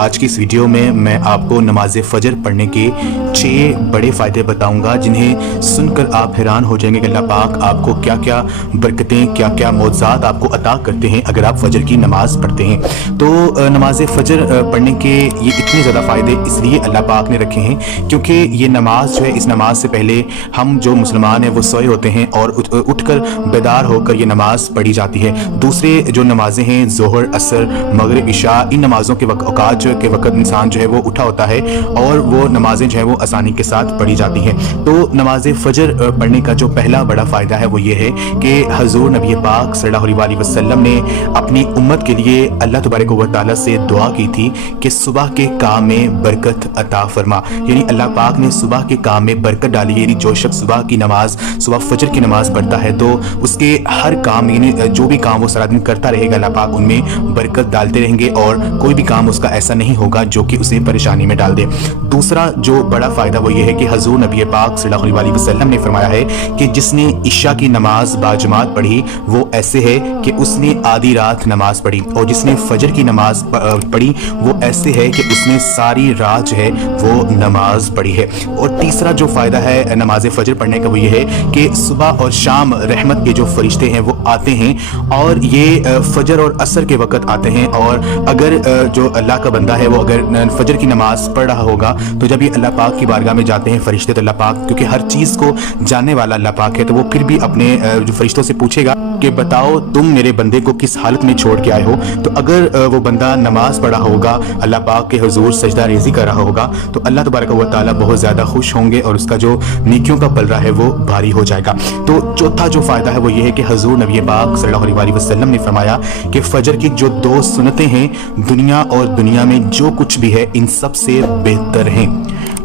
آج کی اس ویڈیو میں آپ کو نماز فجر پڑھنے کے 6 بڑے فائدے بتاؤں گا جنہیں سن کر آپ حیران ہو جائیں گے کہ اللہ پاک آپ کو کیا کیا برکتیں کیا کیا معجزات آپ کو عطا کرتے ہیں اگر آپ فجر کی نماز پڑھتے ہیں۔ تو نماز فجر پڑھنے کے یہ اتنے زیادہ فائدے اس لیے اللہ پاک نے رکھے ہیں کیونکہ یہ نماز جو ہے، اس نماز سے پہلے ہم جو مسلمان ہیں وہ سوئے ہوتے ہیں اور اٹھ کر بیدار ہو کر یہ نماز پڑھی جاتی ہے۔ دوسرے جو نمازیں ہیں ظہر، عصر، مغرب، عشاء، ان نمازوں کے اوقات کے وقت انسان جو ہے وہ اٹھا ہوتا ہے اور وہ نمازیں جو ہے وہ آسانی کے ساتھ پڑھی جاتی ہیں۔ تو نماز فجر پڑھنے کا جو پہلا بڑا فائدہ ہے وہ یہ ہے کہ حضور نبی پاک صلی اللہ علیہ وسلم نے اپنی امت کے لیے اللہ تبارک و تعالیٰ سے دعا کی تھی کہ صبح کے کام میں برکت عطا فرما، یعنی اللہ پاک نے صبح کے کام میں برکت ڈالی ہے۔ یعنی جو شخص صبح کی نماز، صبح فجر کی نماز پڑھتا ہے تو اس کے ہر کام، یعنی جو بھی کام وہ سارا دن کرتا رہے گا اللہ پاک ان میں برکت ڈالتے رہیں گے اور کوئی بھی کام اس کا ایسا نہیں ہوگا جو کہ اسے پریشانی میں ڈال دے۔ دوسرا جو بڑا فائدہ وہ یہ ہے کہ حضور نبی پاک صلی اللہ علیہ وسلم نے فرمایا ہے کہ جس نے عشاء کی نماز باجماعت پڑھی وہ ایسے ہے کہ اس نے آدھی رات نماز پڑھی، اور جس نے فجر کی نماز پڑھی وہ ایسے ہے کہ اس نے ساری رات جو ہے وہ نماز پڑھی ہے۔ اور تیسرا جو فائدہ ہے نماز فجر پڑھنے کا وہ یہ ہے کہ صبح اور شام رحمت کے جو فرشتے ہیں وہ آتے ہیں اور یہ فجر اور عصر کے وقت آتے ہیں، اور اگر جو اللہ کا بندہ ہے وہ اگر فجر کی نماز پڑھ رہا ہوگا تو جب یہ اللہ پاک کی بارگاہ میں جاتے ہیں فرشتے تو اللہ پاک کیونکہ ہر چیز کو جاننے والا اللہ پاک ہے تو وہ پھر بھی اپنے جو فرشتوں سے پوچھے گا کہ بتاؤ تم میرے بندے کو کس حالت میں چھوڑ کے آئے ہو۔ تو اگر وہ بندہ نماز پڑھا ہوگا، اللہ پاک کے حضور سجدہ ریزی کر رہا ہوگا تو اللہ تبارک و تعالیٰ بہت زیادہ خوش ہوں گے اور اس کا جو نیکیوں کا پلڑا ہے وہ بھاری ہو جائے گا۔ تو چوتھا جو فائدہ ہے وہ یہ ہے کہ حضور نبی پاک صلی اللہ علیہ وسلم نے فرمایا کہ فجر کی جو 2 سنتیں ہیں دنیا اور دنیا میں جو کچھ بھی ہے ان سب سے بہتر ہیں،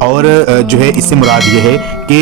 اور جو ہے اس سے مراد یہ ہے کہ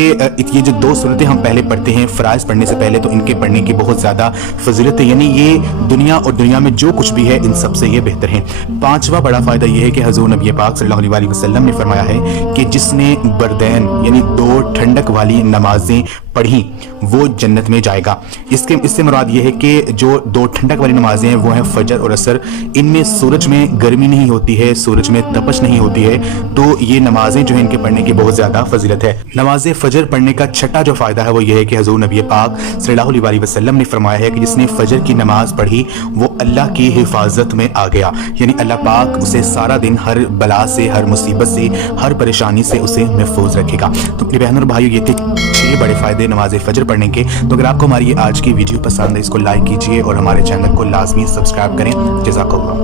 یہ جو 2 سنتیں ہم پہلے پڑھتے ہیں فرائض پڑھنے سے پہلے تو ان کے پڑھنے کی بہت زیادہ فضیلت ہے، یعنی یہ دنیا اور دنیا میں جو کچھ بھی ہے ان سب سے یہ بہتر ہیں۔ پانچواں بڑا فائدہ یہ ہے کہ حضور نبی پاک صلی اللہ علیہ وسلم نے فرمایا ہے کہ جس نے بردین یعنی 2 ٹھنڈک والی نمازیں پڑھی وہ جنت میں جائے گا۔ اس سے مراد یہ ہے کہ جو 2 ٹھنڈک والی نمازیں ہیں وہ ہیں فجر اور عصر، ان میں سورج میں گرمی نہیں ہوتی ہے، سورج میں تپش نہیں ہوتی ہے، تو یہ نمازیں جو ہیں ان کے پڑھنے کی بہت زیادہ فضیلت ہے۔ نماز فجر پڑھنے کا چھٹا جو فائدہ ہے وہ یہ ہے کہ حضور نبی پاک صلی اللہ علیہ وسلم نے فرمایا ہے کہ جس نے فجر کی نماز پڑھی وہ اللہ کی حفاظت میں آ گیا، یعنی اللہ پاک اسے سارا دن ہر بلا سے، ہر مصیبت سے، ہر پریشانی سے اسے محفوظ رکھے گا۔ تو میرے بہنوں اور بھائیو یہ تھے 6 بڑے فائدے نماز فجر پڑھنے کے۔ تو اگر آپ کو ہماری آج کی ویڈیو پسند ہے اس کو لائک کیجئے اور ہمارے چینل کو لازمی سبسکرائب کریں۔ جزاک اللہ۔